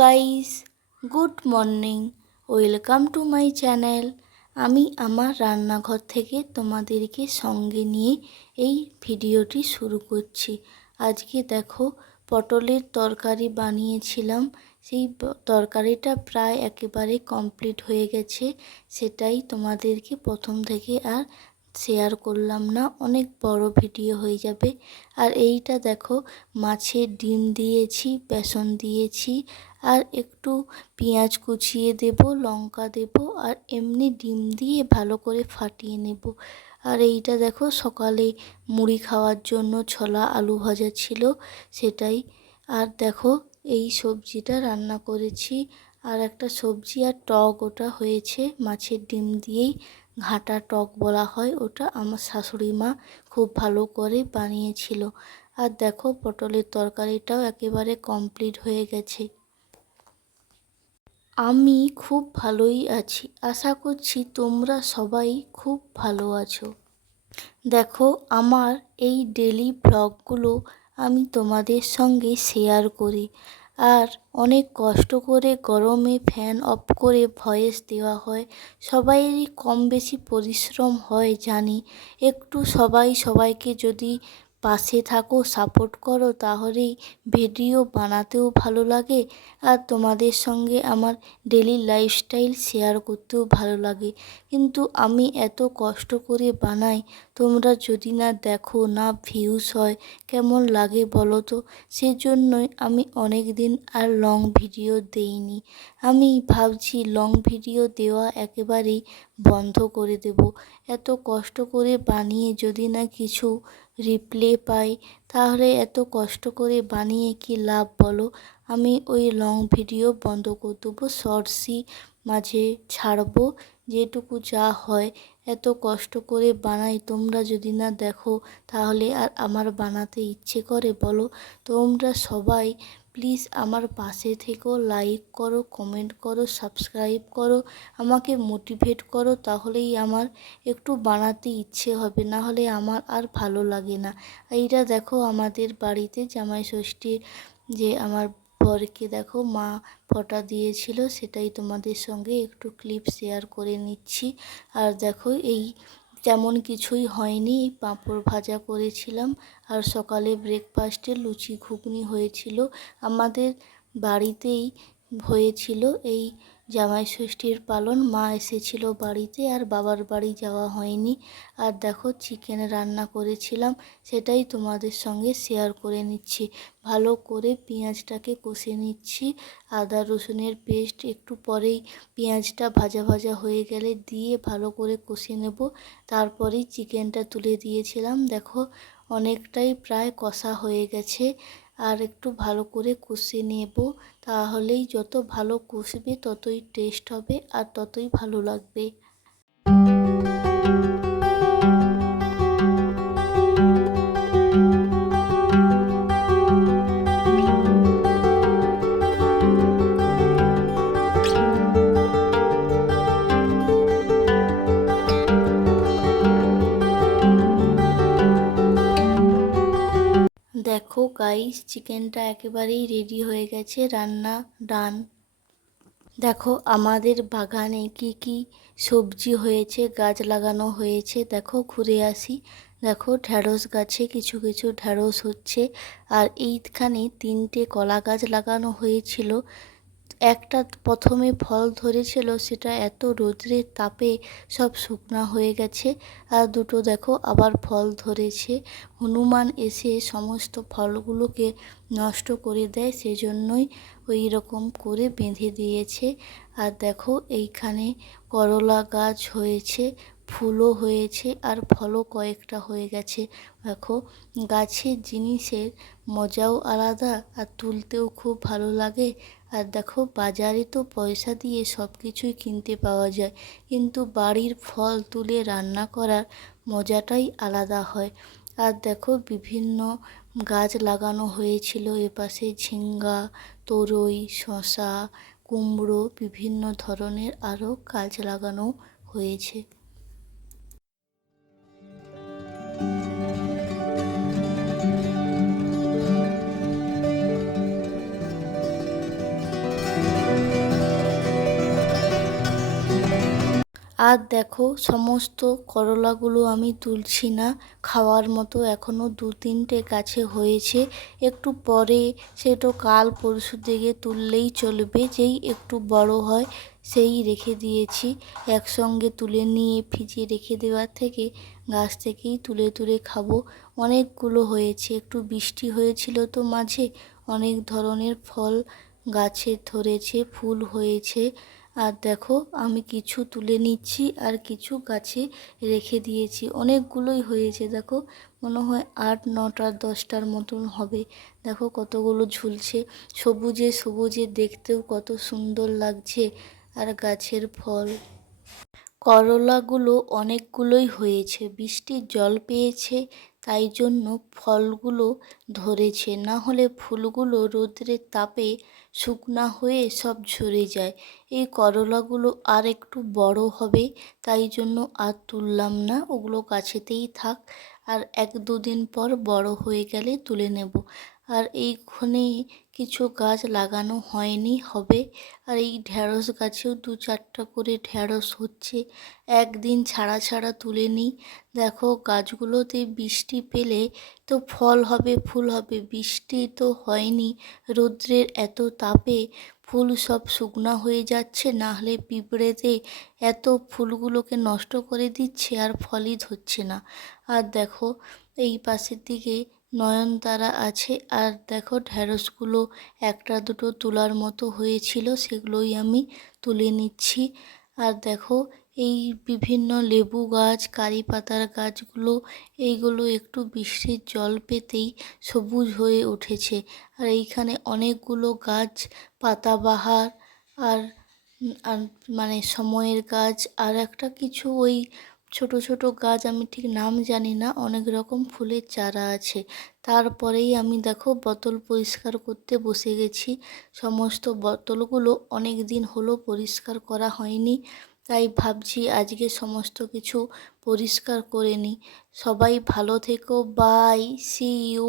Guys, good morning. Welcome to my channel. আমি আমার রান্নাঘর থেকে তোমাদেরকে সঙ্গে নিয়ে এই ভিডিওটি শুরু করছি। আজকে দেখো, পটলের তরকারি বানিয়েছিলাম। সেই তরকারিটা প্রায় একেবারে কমপ্লিট হয়ে গেছে। সেটাই তোমাদেরকে প্রথম থেকে আর শেয়ার করলাম না, অনেক বড় ভিডিও হয়ে যাবে। আর এইটা দেখো, মাছের ডিম দিয়েছি, বেসন দিয়েছি, আর একটু পেঁয়াজ কুচিয়ে দেব, লঙ্কা দেব, আর এমনি ডিম দিয়ে ভালো করে ফাটিয়ে নেব। আর এইটা দেখো, সকালে মুড়ি খাওয়ার জন্য ছোলা আলু ভাজা ছিল, সেটাই। আর দেখো, এই সবজিটা রান্না করেছি। আর একটা সবজি আর টক, ওটা হয়েছে মাছের ডিম দিয়েই, ঘাটা টক বলা হয় ওটা। আমার শাশুড়ি মা খুব ভালো করে বানিয়েছিল। আর দেখো, পটলের তরকারিটাও একেবারে কমপ্লিট হয়ে গেছে। আমি খুব ভালোই আছি, আশা করছি তোমরা সবাই খুব ভালো আছো। দেখো, আমার এই ডেলি ব্লগগুলো আমি তোমাদের সঙ্গে শেয়ার করি। আর অনেক কষ্ট করে গরমে ফ্যান অফ করে ভয়েস দেওয়া হয়। সবাইয়েরই কম বেশি পরিশ্রম হয় জানি। একটু সবাই সবাইকে যদি পাশে থাকো, সাপোর্ট করো, তাহলেই ভিডিও বানাতেও ভালো লাগে। আর তোমাদের সঙ্গে আমার ডেলি লাইফস্টাইল শেয়ার করতেও ভালো লাগে। কিন্তু আমি এত কষ্ট করে বানাই, তোমরা যদি না দেখো, না ভিউস হয়, কেমন লাগে বলো তো? সেজন্যই আমি অনেক দিন আর লং ভিডিও দেইনি। আমি ভাবছি লং ভিডিও দেওয়া একেবারেই বন্ধ করে দেব। এত কষ্ট করে বানিয়ে যদি না কিছু রিপ্লে পাই, তাহলে এত কষ্ট করে বানিয়ে কি লাভ বলো? আমি ওই লং ভিডিও বন্ধ করে দেবো, শর্টসই মাঝে ছাড়বো, যেটুকু যা হয়। এত কষ্ট করে বানাই, তোমরা যদি না দেখো, তাহলে আর আমার বানাতে ইচ্ছে করে বলো? তোমরা সবাই প্লিজ আমার পাশে থেকো, লাইক করো, কমেন্ট করো, সাবস্ক্রাইব করো, আমাকে মোটিভেট করো, তাহলেই আমার একটু বানাতে ইচ্ছে হবে, না হলে আমার আর ভালো লাগে না। এইটা দেখো, আমাদের বাড়িতে জামাই ষষ্ঠী, যে আমার বরকে দেখো মা ফোঁটা দিয়েছিল, সেটাই তোমাদের সঙ্গে একটু ক্লিপ শেয়ার করে নিচ্ছি। আর দেখো, এই তেমন কিছুই হয়নি, এই পাঁপড় ভাজা করেছিলাম। আর সকালে ব্রেকফাস্টে লুচি ঘুগনি হয়েছিল। আমাদের বাড়িতেই হয়েছিল এই জামাই ষষ্ঠীর পালন। মা এসেছিল বাড়িতে, আর বাবার বাড়ি যাওয়া হয়নি। আর দেখো, চিকেন রান্না করেছিলাম, সেটাই তোমাদের সঙ্গে শেয়ার করে নিচ্ছি। ভালো করে পেঁয়াজটাকে কষে নিচ্ছি, আদা রসুনের পেস্ট একটু পরেই পেঁয়াজটা ভাজা ভাজা হয়ে গেলে দিয়ে ভালো করে কষে নেব। তারপরেই চিকেনটা তুলে দিয়েছিলাম। দেখো, অনেকটাই প্রায় কষা হয়ে গেছে। আর একটু ভালো করে কষে নেব, তাহলেই যত ভালো কষবে ততই টেস্ট হবে আর ততই ভালো লাগবে। দেখো গাইস, চিকেনটা একেবারেই রেডি হয়ে গেছে, রান্না ডান। দেখো, আমাদের বাগানে কি কি সবজি হয়েছে, গাছ লাগানো হয়েছে, দেখো ঘুরে আসি। দেখো, ঢ্যাঁড়স গাছে কিছু কিছু ঢ্যাঁড়স হচ্ছে। আর এইখানে 3টে কলা গাছ লাগানো হয়েছিল। একটা প্রথমে ফল ধরেছিল, সেটা এত রোদ্রের তাপে সব শুকনা হয়ে গেছে। আর দুটো দেখো আবার ফল ধরেছে। হনুমান এসে সমস্ত ফলগুলোকে নষ্ট করে দেয়, সেজন্যই ওই রকম করে বেঁধে দিয়েছে। আর দেখো, এইখানে করলা গাছ হয়েছে, ফুলও হয়েছে, আর ফলও কয়েকটা হয়ে গেছে। দেখো, গাছের জিনিসের মজাও আলাদা, আর তুলতেও খুব ভালো লাগে। আর দেখো, বাজারে তো পয়সা দিয়ে সব কিছুই কিনতে পাওয়া যায়, কিন্তু বাড়ির ফল তুলে রান্না করার মজাটাই আলাদা হয়। আর দেখো, বিভিন্ন গাছ লাগানো হয়েছিল এপাশে, ঝিঙ্গা, তরই, শসা, কুমড়ো, বিভিন্ন ধরনের আরও গাছ লাগানো হয়েছে। আর দেখো সমস্ত করলাগুলো আমি তুলছি না, খাওয়ার মতো এখনও 2-3টে গাছে হয়েছে। একটু পরে সেটা কাল পরশু দিকে তুললেই চলবে, যেই একটু বড় হয় সেই রেখে দিয়েছি। একসঙ্গে তুলে নিয়ে ভিজিয়ে রেখে দেওয়ার থেকে গাছ থেকেই তুলে তুলে খাবো। অনেকগুলো হয়েছে, একটু বৃষ্টি হয়েছিল তো মাঝে, অনেক ধরনের ফল গাছে ধরেছে, ফুল হয়েছে। আর দেখো আমি কিছু তুলে নিচ্ছি আর কিছু গাছে রেখে দিয়েছি। অনেকগুলোই হয়েছে, দেখো মনে হয় 8-9টা 10টার মতন হবে। দেখো কতগুলো ঝুলছে, সবুজে সবুজে দেখতেও কত সুন্দর লাগছে। আর গাছের ফল করলাগুলো অনেকগুলোই হয়েছে, বৃষ্টির জল পেয়েছে তাই জন্য ফলগুলো ধরেছে, না হলে ফুলগুলো রোদ্রের তাপে শুকনা হয়ে সব ঝরে যায়। এই করলাগুলো আর একটু বড় হবে তাই জন্য আর তুললাম না, ওগুলো গাছেতেই থাক, আর 1-2 দিন পর বড় হয়ে গেলে তুলে নেব। আর এইখানে কিছু গাছ লাগানো হয়নি, হবে। আর এই ঢ্যাঁড়স গাছেও 2-4টা করে ঢ্যাঁড়স হচ্ছে, একদিন ছাড়া ছাড়া তুলে নিই। দেখো গাছগুলোতে বৃষ্টি পেলে তো ফল হবে, ফুল হবে, বৃষ্টি তো হয়নি, রৌদ্রের এত তাপে ফুল সব শুকনা হয়ে যাচ্ছে, না হলে পিঁপড়েতে এত ফুলগুলোকে নষ্ট করে দিচ্ছে আর ফলই ধরছে না। আর দেখো এই পাশের দিকে নয়নতারা আছে, আর দেখো ঢ্যাঁড়সগুলো 1টা 2টো তোলার মতো হয়েছিল, সেগুলোই আমি তুলে নিচ্ছি। আর দেখো এই বিভিন্ন লেবু গাছ, কারি পাতার গাছগুলো, এইগুলো একটু বৃষ্টির জল পেতেই সবুজ হয়ে উঠেছে। আর এইখানে অনেকগুলো গাছ, পাতাবাহার আর আর মানে সময়ের গাছ, আর একটা কিছু ওই ছোট ছোট গাছ, আমি ঠিক নাম জানি না, অনেক রকম ফুলের চারা আছে। তারপরেই আমি দেখো বোতল পরিষ্কার করতে বসে গেছি। সমস্ত বোতলগুলো অনেক দিন হলো পরিষ্কার করা হয়নি, তাই ভাবছি আজকে সমস্ত কিছু পরিষ্কার করে নিই। সবাই ভালো থেকো, বাই, সি ইউ।